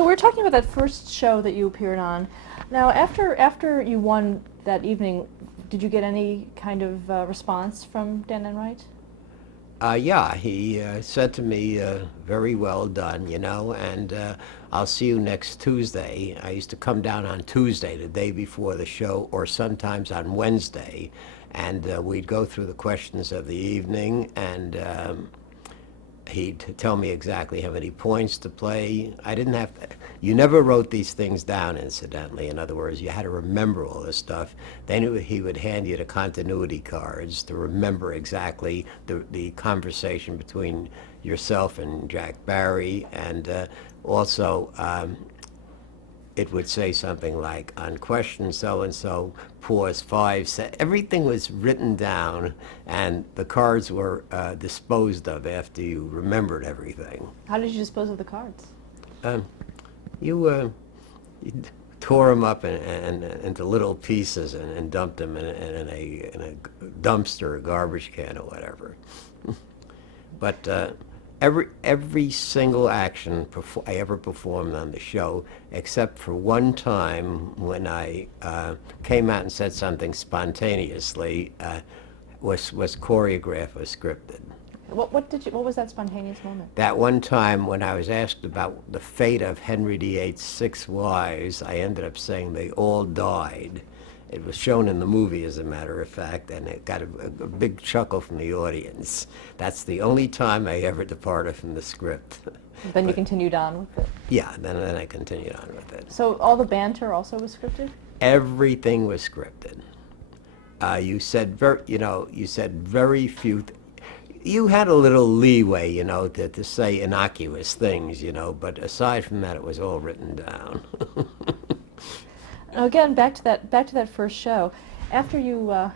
So we're talking about that first show that you appeared on. Now, after you won that evening, did you get any kind of response from Dan Enright? Yeah, he said to me, very well done, and I'll see you next Tuesday. I used to come down on Tuesday, the day before the show, or sometimes on Wednesday, and we'd go through the questions of the evening, and he'd tell me exactly how many points to play. I didn't have to, you never wrote these things down, incidentally. In other words, you had to remember all this stuff. Then he would hand you the continuity cards to remember exactly the conversation between yourself and Jack Barry, and also it would say something like, on question so-and-so, pause 5, everything was written down, and the cards were disposed of after you remembered everything. How did you dispose of the cards? You tore them up into little pieces and dumped them in a dumpster, a garbage can, or whatever. But every single action I ever performed on the show, except for one time when I came out and said something spontaneously, was choreographed or scripted. What was that spontaneous moment? That one time when I was asked about the fate of Henry VIII's 6 wives, I ended up saying they all died. It was shown in the movie, as a matter of fact, and it got a big chuckle from the audience. That's the only time I ever departed from the script. Then you continued on with it? Yeah, then I continued on with it. So all the banter also was scripted? Everything was scripted. You said very few. You had a little leeway, to say innocuous things, but aside from that, it was all written down. Now again, back to that first show. After you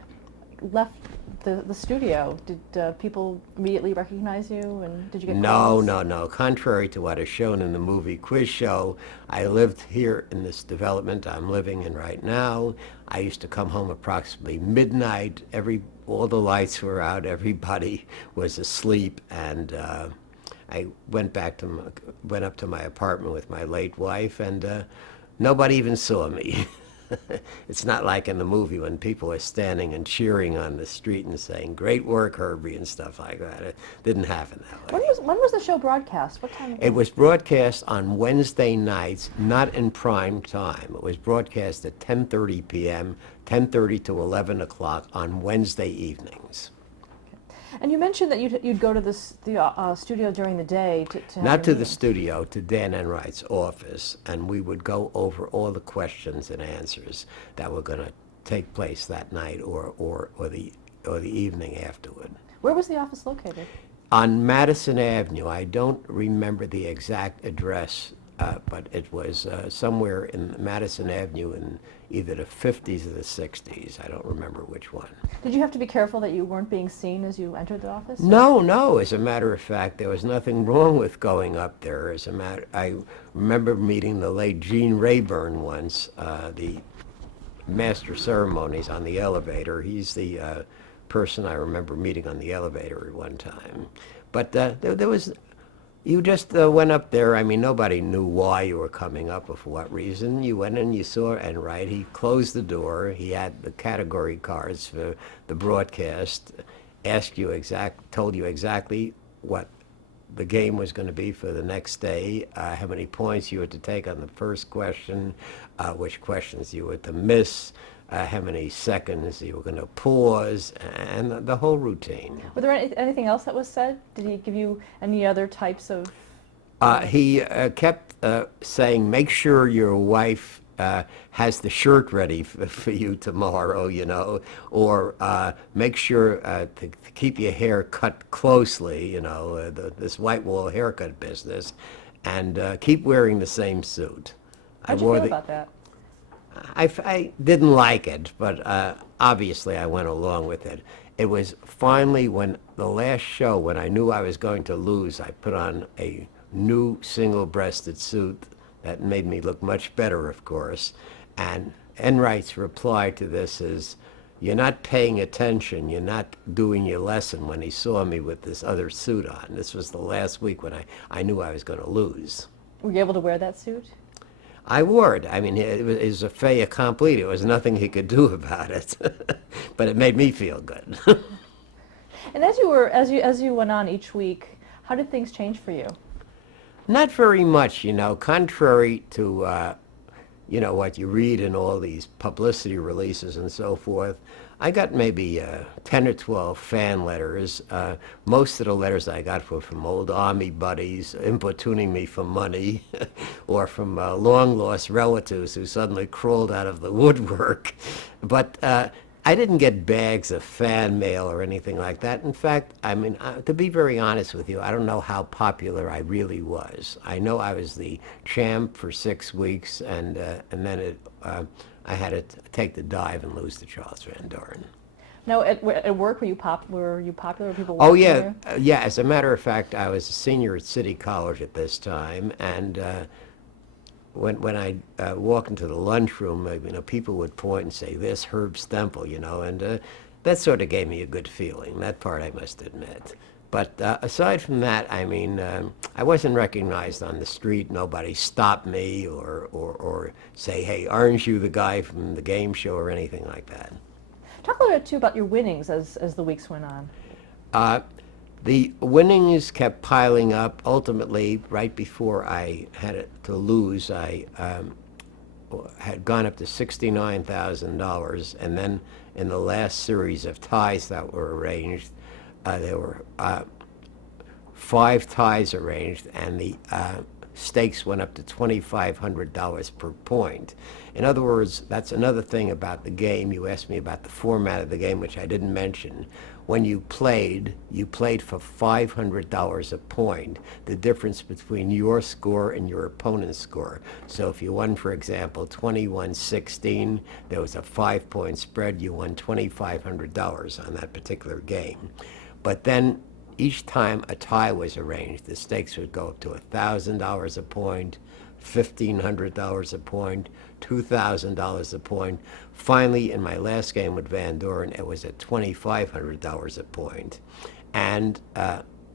left the studio, did people immediately recognize you, and did you get calls? No. Contrary to what is shown in the movie Quiz Show, I lived here in this development I'm living in right now. I used to come home approximately midnight. All the lights were out. Everybody was asleep, and I went up to my apartment with my late wife, and nobody even saw me. It's not like in the movie when people are standing and cheering on the street and saying, "Great work, Herbie," and stuff like that. It didn't happen that way. When was the show broadcast? What time? It was broadcast on Wednesday nights, not in prime time. It was broadcast at 10:30 p.m., 10:30 to 11 o'clock on Wednesday evenings. And you mentioned that you'd go to the studio during the day to have Not your to the studio, to Dan Enright's office, and we would go over all the questions and answers that were going to take place that night or the evening afterward. Where was the office located? On Madison Avenue. I don't remember the exact address, but it was somewhere in Madison Avenue in either the 50s or the 60s. I don't remember which one. Did you have to be careful that you weren't being seen as you entered the office? No. As a matter of fact, there was nothing wrong with going up there. I remember meeting the late Gene Rayburn once, the master ceremonies on the elevator. He's the person I remember meeting on the elevator at one time. But there was. You just went up there. I mean, nobody knew why you were coming up or for what reason. You went in, you saw Enright. He closed the door. He had the category cards for the broadcast, told you exactly what the game was going to be for the next day, how many points you were to take on the first question, which questions you were to miss, how many seconds you were going to pause, and the whole routine. Were there anything else that was said? Did he give you any other types of... He kept saying, make sure your wife has the shirt ready for you tomorrow, or make sure to keep your hair cut closely, this white wall haircut business, and keep wearing the same suit. How'd you feel about that? I didn't like it, but obviously I went along with it. It was finally when the last show, when I knew I was going to lose, I put on a new single-breasted suit that made me look much better, of course. And Enright's reply to this is, "You're not paying attention, you're not doing your lesson," when he saw me with this other suit on. This was the last week when I knew I was going to lose. Were you able to wear that suit? I wore it. I mean, it was a fait accompli. There was nothing he could do about it, but it made me feel good. And as you went on each week, how did things change for you? Not very much, contrary to what you read in all these publicity releases and so forth. I got maybe 10 or 12 fan letters. Most of the letters I got were from old Army buddies importuning me for money or from long-lost relatives who suddenly crawled out of the woodwork. But I didn't get bags of fan mail or anything like that. In fact, I mean, to be very honest with you, I don't know how popular I really was. I know I was the champ for 6 weeks, and then I had to take the dive and lose to Charles Van Doren. Now, at work, were you popular? Were people Oh watching yeah, you? yeah. As a matter of fact, I was a senior at City College at this time, and when I walk into the lunchroom, people would point and say, "This Herb Stempel," and that sort of gave me a good feeling. That part I must admit. But aside from that, I mean, I wasn't recognized on the street. Nobody stopped me or say, "Hey, aren't you the guy from the game show?" or anything like that. Talk a little bit too about your winnings as the weeks went on. The winnings kept piling up. Ultimately, right before I had to lose, I had gone up to $69,000, and then in the last series of ties that were arranged, there were 5 ties arranged, and the stakes went up to $2,500 per point. In other words, that's another thing about the game. You asked me about the format of the game, which I didn't mention. When you played for $500 a point, the difference between your score and your opponent's score. So if you won, for example, 21-16, there was a 5-point spread, you won $2,500 on that particular game. But then each time a tie was arranged, the stakes would go up to $1,000 a point, $1,500 a point, $2,000 a point. Finally, in my last game with Van Doren, it was at $2,500 a point. And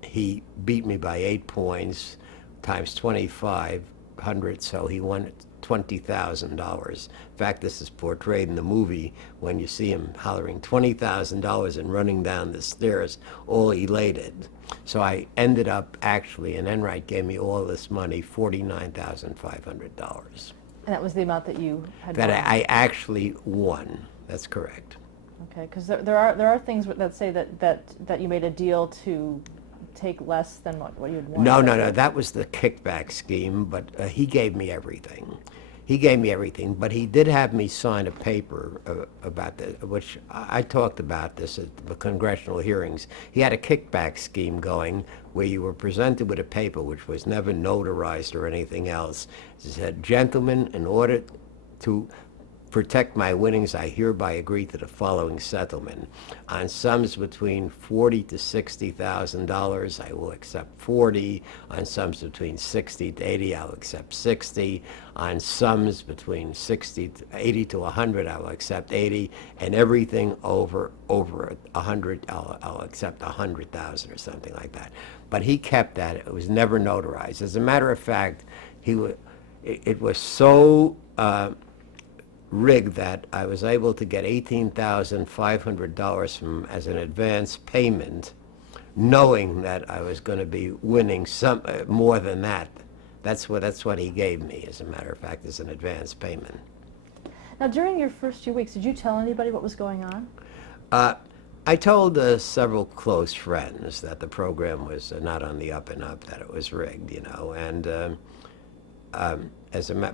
he beat me by 8 points times 2,500, so he won $20,000. In fact, this is portrayed in the movie when you see him hollering $20,000 and running down the stairs, all elated. So I ended up actually, and Enright gave me all this money, $49,500. And that was the amount that you had That won. I actually won. That's correct. Okay, because there are things that say that you made a deal to take less than what you had won. No. That was the kickback scheme, but he gave me everything. He gave me everything, but he did have me sign a paper about that, which I talked about this at the congressional hearings. He had a kickback scheme going where you were presented with a paper which was never notarized or anything else. It said, "Gentlemen, in order to protect my winnings, I hereby agree to the following settlement. On sums between $40,000 to $60,000, I will accept 40. On sums between 60 to 80, I'll accept 60. On sums between 80 to 100, I will accept 80. And everything over 100, I'll accept 100,000 or something like that." But he kept that. It was never notarized. As a matter of fact, it was so rigged that I was able to get $18,500 from as an advance payment, knowing that I was going to be winning some more than that. That's what he gave me, as a matter of fact, as an advance payment. Now, during your first few weeks, did you tell anybody what was going on? I told several close friends that the program was not on the up and up, that it was rigged, and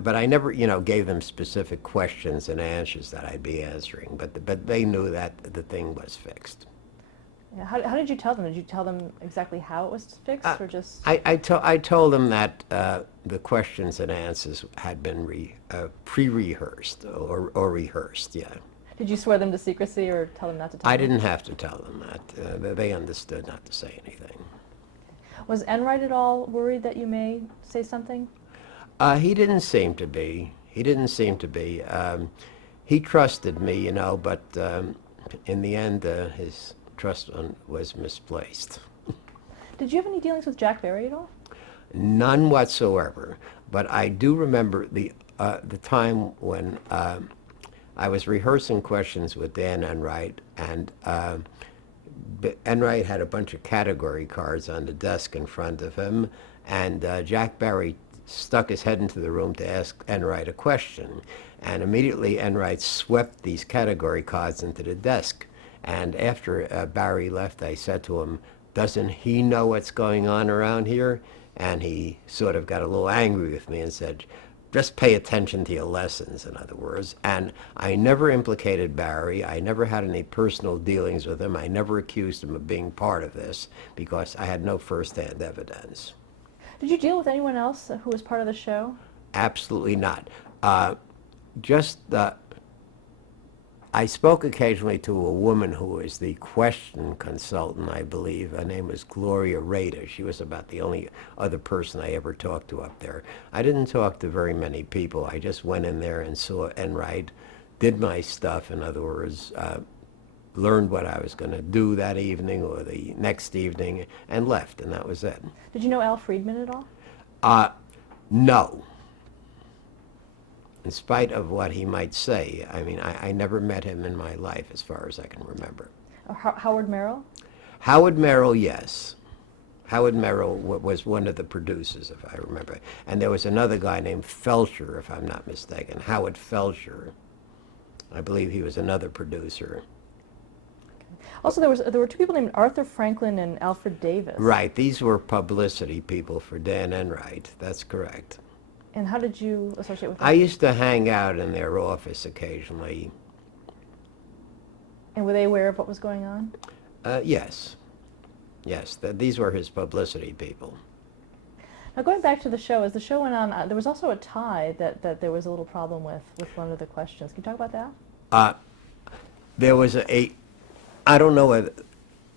but I never, gave them specific questions and answers that I'd be answering. But they knew that the thing was fixed. Yeah, how did you tell them? Did you tell them exactly how it was fixed, or just? I told them that the questions and answers had been pre-rehearsed or rehearsed. Yeah. Did you swear them to secrecy, or tell them not to tell I them? didn't have to tell them that. They understood not to say anything. Was Enright at all worried that you may say something? He didn't seem to be. He trusted me, but in the end, his trust was misplaced. Did you have any dealings with Jack Barry at all? None whatsoever. But I do remember the time when I was rehearsing questions with Dan Enright, and Enright had a bunch of category cards on the desk in front of him, and Jack Barry stuck his head into the room to ask Enright a question. And immediately Enright swept these category cards into the desk. And after Barry left, I said to him, "Doesn't he know what's going on around here?" And he sort of got a little angry with me and said, "Just pay attention to your lessons," in other words. And I never implicated Barry. I never had any personal dealings with him. I never accused him of being part of this because I had no first-hand evidence. Did you deal with anyone else who was part of the show? Absolutely not. Just I spoke occasionally to a woman who was the question consultant, I believe. Her name was Gloria Rader. She was about the only other person I ever talked to up there. I didn't talk to very many people. I just went in there and saw Enright, did my stuff, in other words, learned what I was going to do that evening or the next evening, and left, and that was it. Did you know Al Friedman at all? No. In spite of what he might say. I mean, I never met him in my life as far as I can remember. Howard Merrill? Howard Merrill, yes. Howard Merrill was one of the producers, if I remember. And there was another guy named Felcher, if I'm not mistaken. Howard Felcher. I believe he was another producer. Also, there were two people named Arthur Franklin and Alfred Davis. Right. These were publicity people for Dan Enright. That's correct. And how did you associate with them? I used to hang out in their office occasionally. And were they aware of what was going on? Yes. Yes, these were his publicity people. Now, going back to the show, as the show went on, there was also a tie that there was a little problem with one of the questions. Can you talk about that? There was I don't know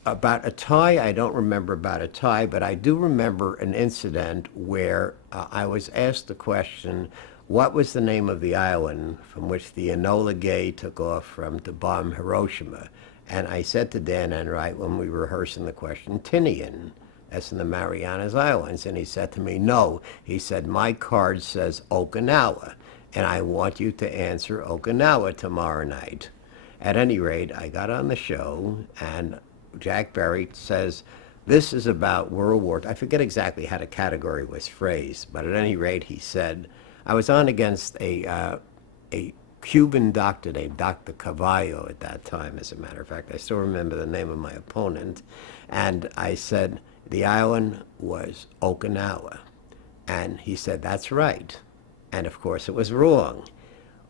about a tie. I don't remember about a tie, but I do remember an incident where I was asked the question, what was the name of the island from which the Enola Gay took off from to bomb Hiroshima? And I said to Dan Enright when we were rehearsing the question, Tinian, as in the Marianas Islands. And he said to me, no. He said, my card says Okinawa, and I want you to answer Okinawa tomorrow night. At any rate, I got on the show, and Jack Barry says, this is about World War II. I forget exactly how the category was phrased, but at any rate, he said, I was on against a Cuban doctor named Dr. Cavallo at that time, as a matter of fact. I still remember the name of my opponent. And I said, the island was Okinawa. And he said, that's right. And of course, it was wrong.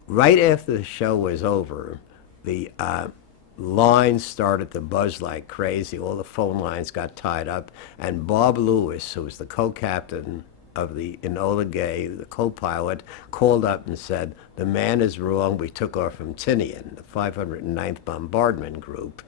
Right after the show was over, the lines started to buzz like crazy. All the phone lines got tied up. And Bob Lewis, who was the co-captain of the Enola Gay, the co-pilot, called up and said, the man is wrong. We took off from Tinian, the 509th Bombardment Group.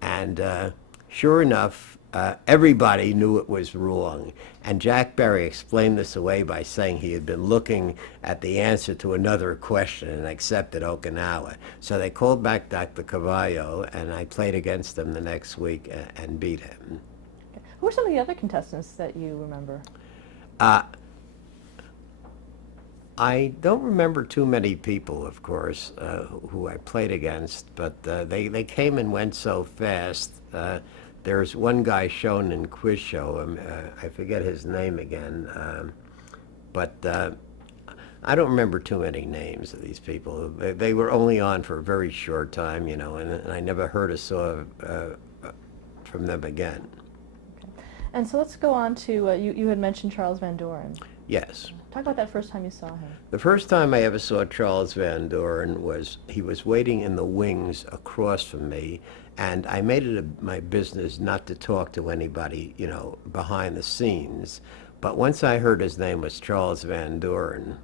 And sure enough, everybody knew it was wrong. And Jack Barry explained this away by saying he had been looking at the answer to another question and accepted Okinawa. So they called back Dr. Cavallo, and I played against him the next week and beat him. Okay. Who were some of the other contestants that you remember? I don't remember too many people, of course, who I played against, but they came and went so fast. There's one guy shown in Quiz Show, I forget his name again, but I don't remember too many names of these people. They were only on for a very short time, you know, and I never heard or saw from them again. Okay. And so let's go on to, you had mentioned Charles Van Doren. Yes. Talk about that first time you saw him. The first time I ever saw Charles Van Doren he was waiting in the wings across from me, and I made it my business not to talk to anybody, you know, behind the scenes. But once I heard his name was Charles Van Doren,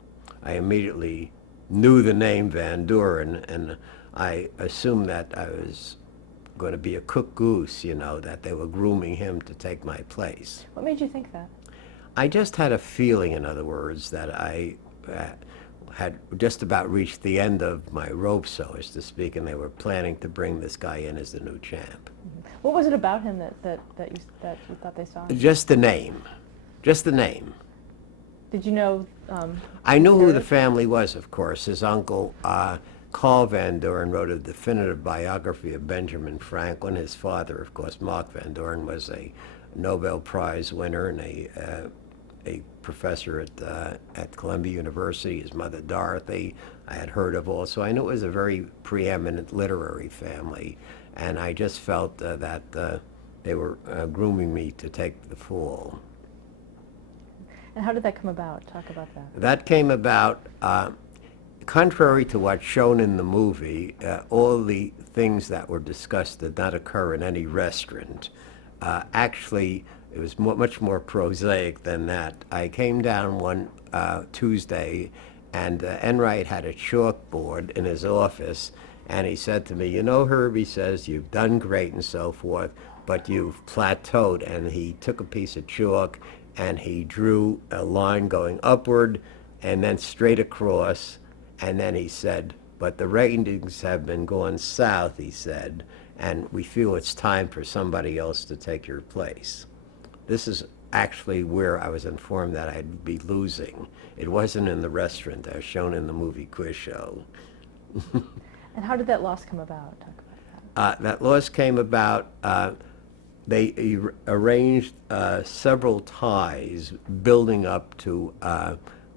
I immediately knew the name Van Doren, and I assumed that I was going to be a cooked goose, you know, that they were grooming him to take my place. What made you think that? I just had a feeling, in other words, that I had just about reached the end of my rope, so as to speak, and they were planning to bring this guy in as the new champ. Mm-hmm. What was it about him that you thought they saw him? Just the name. Just the name. Did you know? I knew who the Herbert? family was, of course. His uncle, Carl Van Doren, wrote a definitive biography of Benjamin Franklin. His father, of course, Mark Van Doren, was a Nobel Prize winner and a professor at Columbia University. His mother, Dorothy, I had heard of also. I knew it was a very preeminent literary family, and I just felt that they were grooming me to take the fall. And how did that come about? Talk about that. That came about, contrary to what's shown in the movie, all the things that were discussed did not occur in any restaurant. Actually, it was much more prosaic than that. I came down one Tuesday, and Enright had a chalkboard in his office, and he said to me, "You know, Herb," he says, "you've done great and so forth, but you've plateaued." And he took a piece of chalk and he drew a line going upward and then straight across, and then he said, "But the ratings have been going south," he said, "and we feel it's time for somebody else to take your place." This is actually where I was informed that I'd be losing. It wasn't in the restaurant as shown in the movie quiz show. And how did that loss come about? Talk about that. That loss came about, they arranged several ties building up to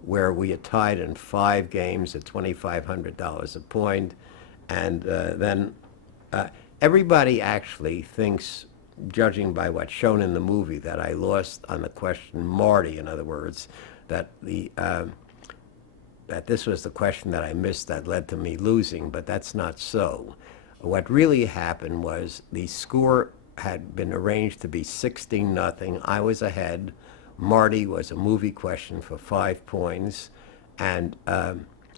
where we had tied in 5 games at $2,500 a point. And then everybody actually thinks, judging by what's shown in the movie, that I lost on the question Marty, in other words, that that this was the question that I missed that led to me losing, but that's not so. What really happened was the score had been arranged to be 16-0. I was ahead. Marty was a movie question for 5 points, and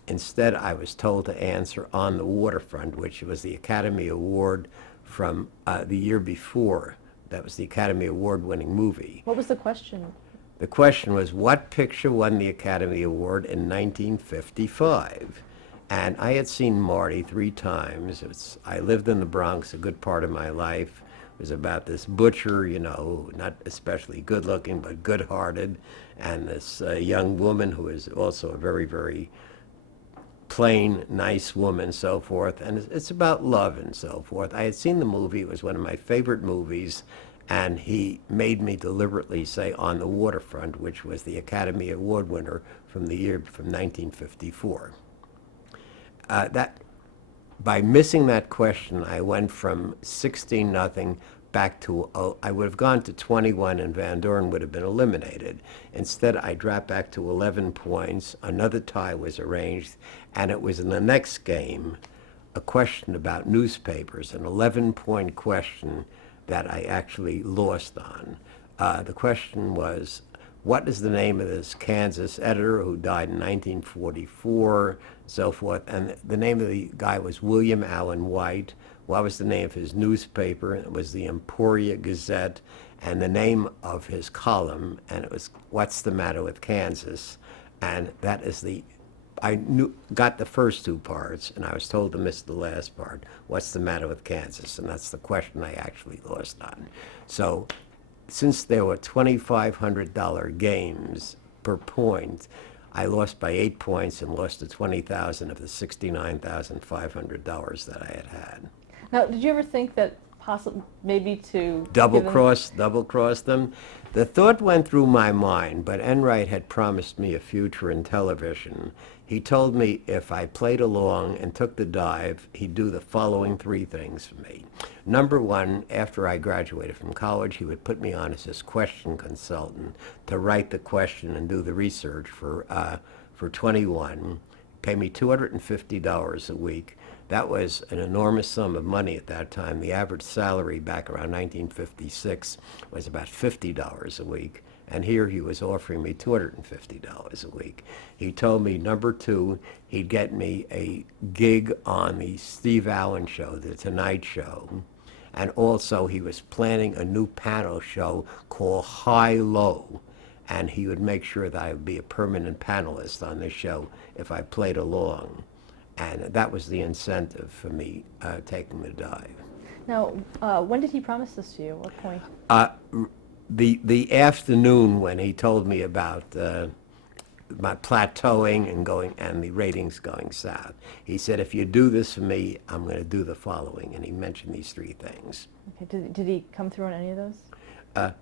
instead I was told to answer On the Waterfront, which was the Academy Award from the year before. That was the Academy Award-winning movie. What was the question? The question was, what picture won the Academy Award in 1955? And I had seen Marty 3 times. I lived in the Bronx a good part of my life. It was about this butcher, you know, not especially good-looking, but good-hearted, and this young woman who is also a very, very plain, nice woman, so forth. And it's about love and so forth. I had seen the movie. It was one of my favorite movies. And he made me deliberately say On the Waterfront, which was the Academy Award winner from 1954. By missing that question, I went from 16-0 back to, I would have gone to 21 and Van Doren would have been eliminated. Instead, I dropped back to 11 points. Another tie was arranged, and it was in the next game, a question about newspapers, an 11-point question that I actually lost on. The question was, what is the name of this Kansas editor who died in 1944, so forth? And the name of the guy was William Allen White. What was the name of his newspaper? It was the Emporia Gazette. And the name of his column, and it was What's the Matter with Kansas? And that is got the first 2 parts, and I was told to miss the last part. What's the matter with Kansas? And that's the question I actually lost on. So since there were $2,500 games per point, I lost by 8 points and lost to $20,000 of the $69,500 that I had had. Now, did you ever think that maybe to double cross them? The thought went through my mind, but Enright had promised me a future in television. He told me if I played along and took the dive, he'd do the following 3 things for me. Number 1, after I graduated from college, he would put me on as his question consultant to write the question and do the research for 21, pay me $250 a week. That was an enormous sum of money at that time. The average salary back around 1956 was about $50 a week. And here he was offering me $250 a week. He told me, number 2, he'd get me a gig on the Steve Allen Show, The Tonight Show. And also he was planning a new panel show called High Low. And he would make sure that I would be a permanent panelist on this show if I played along. And that was the incentive for me taking the dive. Now, when did he promise this to you? At what point? The afternoon when he told me about my plateauing and the ratings going south. He said, if you do this for me, I'm going to do the following, and he mentioned these three things. Okay. Did he come through on any of those?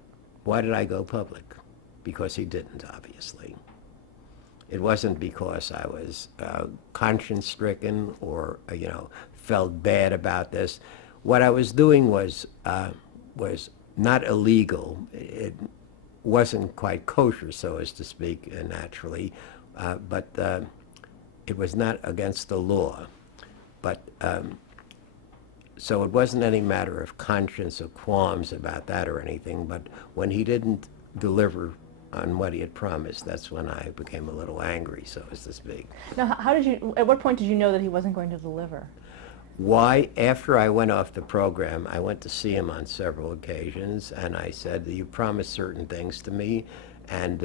Why did I go public? Because he didn't, obviously. It wasn't because I was conscience-stricken or, felt bad about this. What I was doing was not illegal. It wasn't quite kosher, so as to speak, naturally, but it was not against the law. But so it wasn't any matter of conscience or qualms about that or anything, but when he didn't deliver on what he had promised, that's when I became a little angry, so as to speak. Now, at what point did you know that he wasn't going to deliver? Why, after I went off the program, I went to see him on several occasions, and I said, you promised certain things to me, and,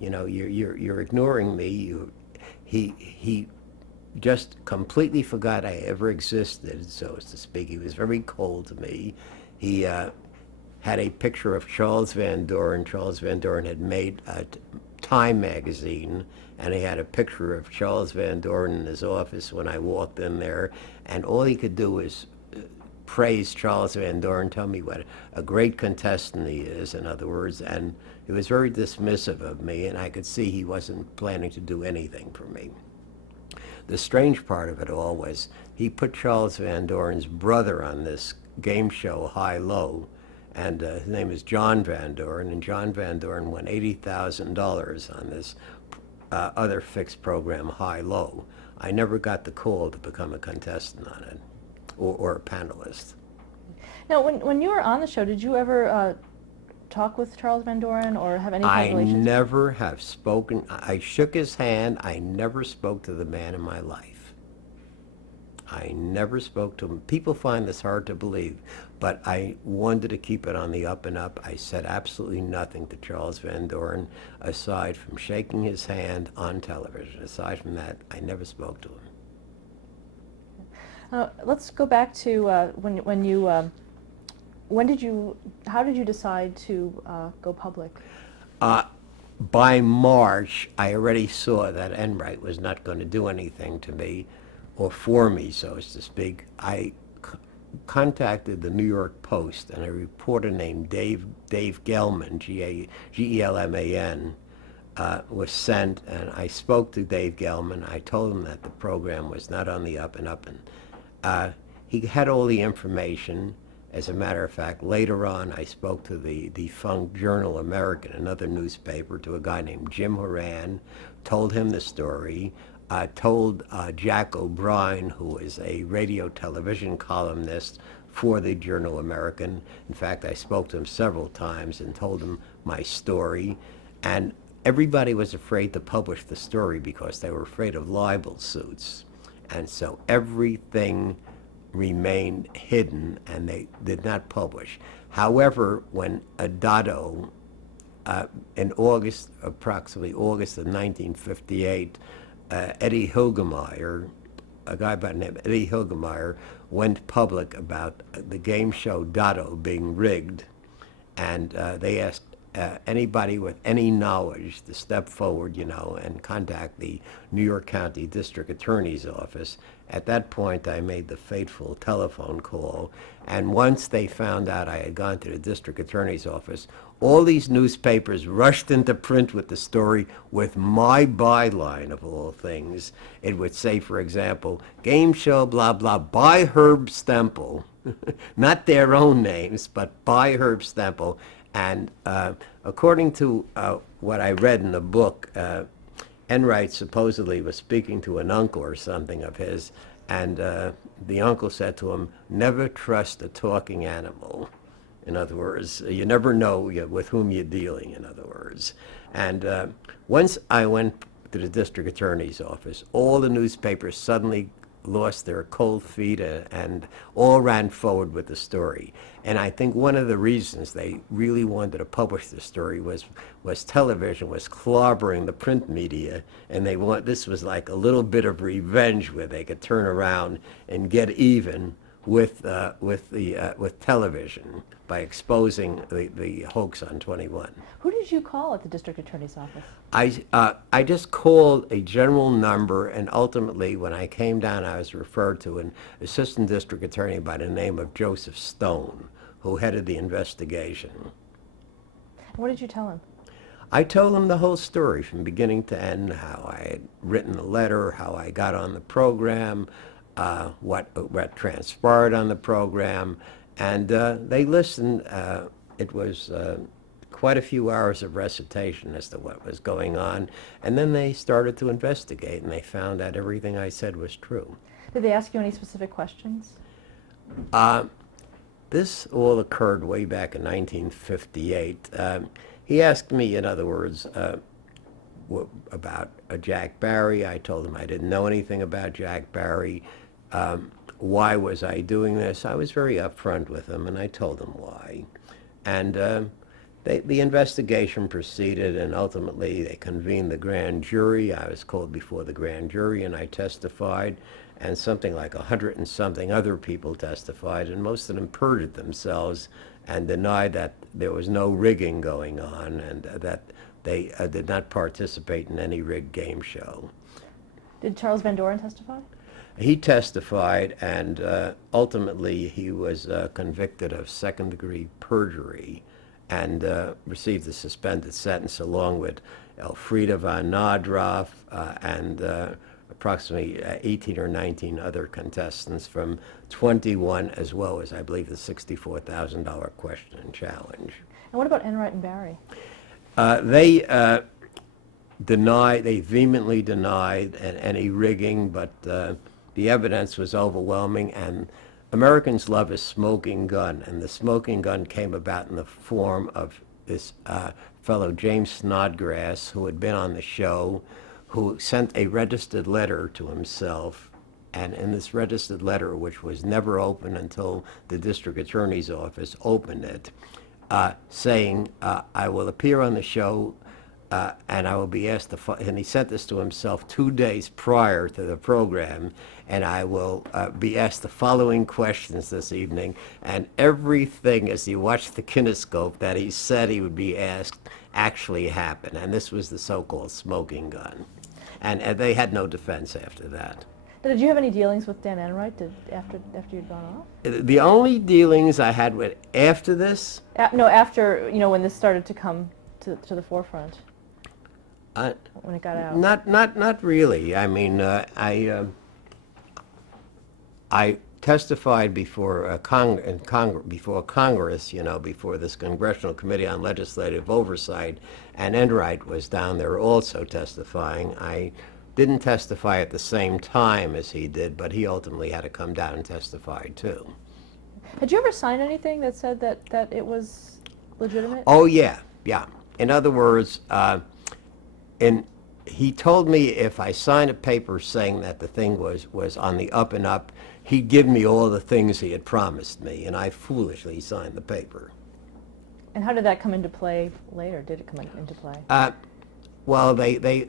you're ignoring me. He just completely forgot I ever existed, so as to speak. He was very cold to me. He had a picture of Charles Van Doren. Charles Van Doren had made a Time magazine, and he had a picture of Charles Van Doren in his office when I walked in there, and all he could do was praise Charles Van Doren, tell me what a great contestant he is, in other words, and he was very dismissive of me, and I could see he wasn't planning to do anything for me. The strange part of it all was he put Charles Van Doren's brother on this game show, High Low, and his name is John Van Doren, and John Van Doren won $80,000 on this other fixed program, High Low. I never got the call to become a contestant on it, or a panelist. Now, when you were on the show, did you ever talk with Charles Van Doren or have any kind of relations? I never have spoken. I shook his hand. I never spoke to the man in my life. I never spoke to him. People find this hard to believe, but I wanted to keep it on the up and up. I said absolutely nothing to Charles Van Doren aside from shaking his hand on television. Aside from that, I never spoke to him. Let's go back to how did you decide to go public? By March, I already saw that Enright was not going to do anything to me or for me, so as to speak. I contacted the New York Post, and a reporter named Dave Gelman, G-E-L-M-A-N, was sent, and I spoke to Dave Gelman. I told him that the program was not on the up and up, and he had all the information. As a matter of fact, later on, I spoke to the defunct Journal American, another newspaper, to a guy named Jim Horan, told him the story, told Jack O'Brien, who is a radio television columnist for the Journal American. In fact, I spoke to him several times and told him my story. And everybody was afraid to publish the story because they were afraid of libel suits. And so everything remained hidden, and they did not publish. However, when Adado, in August, approximately August of 1958, Eddie Hilgemeyer, a guy by the name of Eddie Hilgemeyer, went public about the game show Dado being rigged, and they asked anybody with any knowledge to step forward, and contact the New York County District Attorney's Office. At that point, I made the fateful telephone call, and once they found out I had gone to the District Attorney's Office, all these newspapers rushed into print with the story with my byline, of all things. It would say, for example, game show blah blah by Herb Stempel, not their own names, but by Herb Stempel. And according to what I read in the book, Enright supposedly was speaking to an uncle or something of his, and the uncle said to him, never trust a talking animal. In other words, you never know with whom you're dealing, in other words. And once I went to the district attorney's office, all the newspapers suddenly lost their cold feet and all ran forward with the story. And I think one of the reasons they really wanted to publish the story was television was clobbering the print media, and this was like a little bit of revenge where they could turn around and get even with television by exposing the hoax on 21. Who did you call at the district attorney's office? I just called a general number, and ultimately, when I came down, I was referred to an assistant district attorney by the name of Joseph Stone, who headed the investigation. What did you tell him? I told him the whole story from beginning to end, how I had written the letter, how I got on the program, what transpired on the program, and they listened. It was quite a few hours of recitation as to what was going on, and then they started to investigate, and they found out everything I said was true. Did they ask you any specific questions? This all occurred way back in 1958. He asked me, in other words, about Jack Barry. I told him I didn't know anything about Jack Barry. Why was I doing this? I was very upfront with him, and I told him why. And the investigation proceeded, and ultimately they convened the grand jury. I was called before the grand jury, and I testified, and something like 100 and something other people testified, and most of them perjured themselves and denied that there was no rigging going on, and that they did not participate in any rigged game show. Did Charles Van Doren testify? He testified, and ultimately he was convicted of second-degree perjury and received a suspended sentence along with Elfriede von Nodroff and approximately 18 or 19 other contestants from 21, as well as, I believe, the $64,000 question and challenge. And what about Enright and Barry? They vehemently denied any rigging, but the evidence was overwhelming, and Americans love a smoking gun, and the smoking gun came about in the form of this fellow James Snodgrass, who had been on the show, who sent a registered letter to himself, and in this registered letter, which was never opened until the district attorney's office opened it, saying, I will appear on the show and I will be asked to, and he sent this to himself 2 days prior to the program, and I will be asked the following questions this evening, and everything, as you watch the kinescope, that he said he would be asked actually happened, and this was the so-called smoking gun. And they had no defense after that. Did you have any dealings with Dan Enright after you'd gone off? The only dealings I had with after this? No, after, when this started to come to the forefront. When it got out. Not really. I mean, I testified before Congress, before this Congressional Committee on Legislative Oversight, and Enright was down there also testifying. I didn't testify at the same time as he did, but he ultimately had to come down and testify too. Had you ever signed anything that said that it was legitimate? Oh yeah. In other words, he told me if I signed a paper saying that the thing was on the up and up, he'd give me all the things he had promised me, and I foolishly signed the paper. And how did that come into play later? Did it come into play? Well, they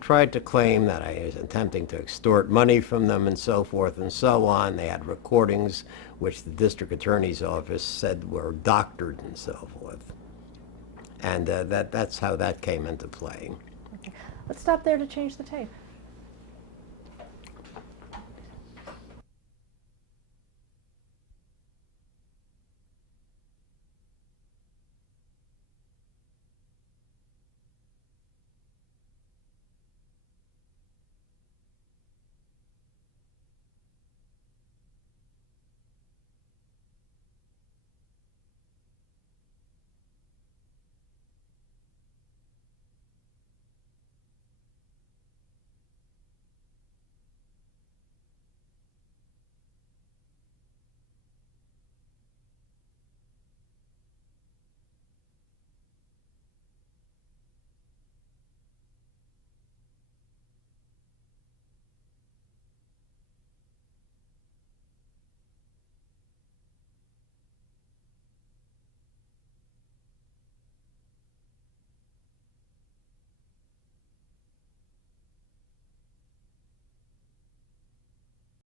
tried to claim that I was attempting to extort money from them and so forth and so on. They had recordings which the district attorney's office said were doctored and so forth. And that's how that came into play. Okay. Let's stop there to change the tape.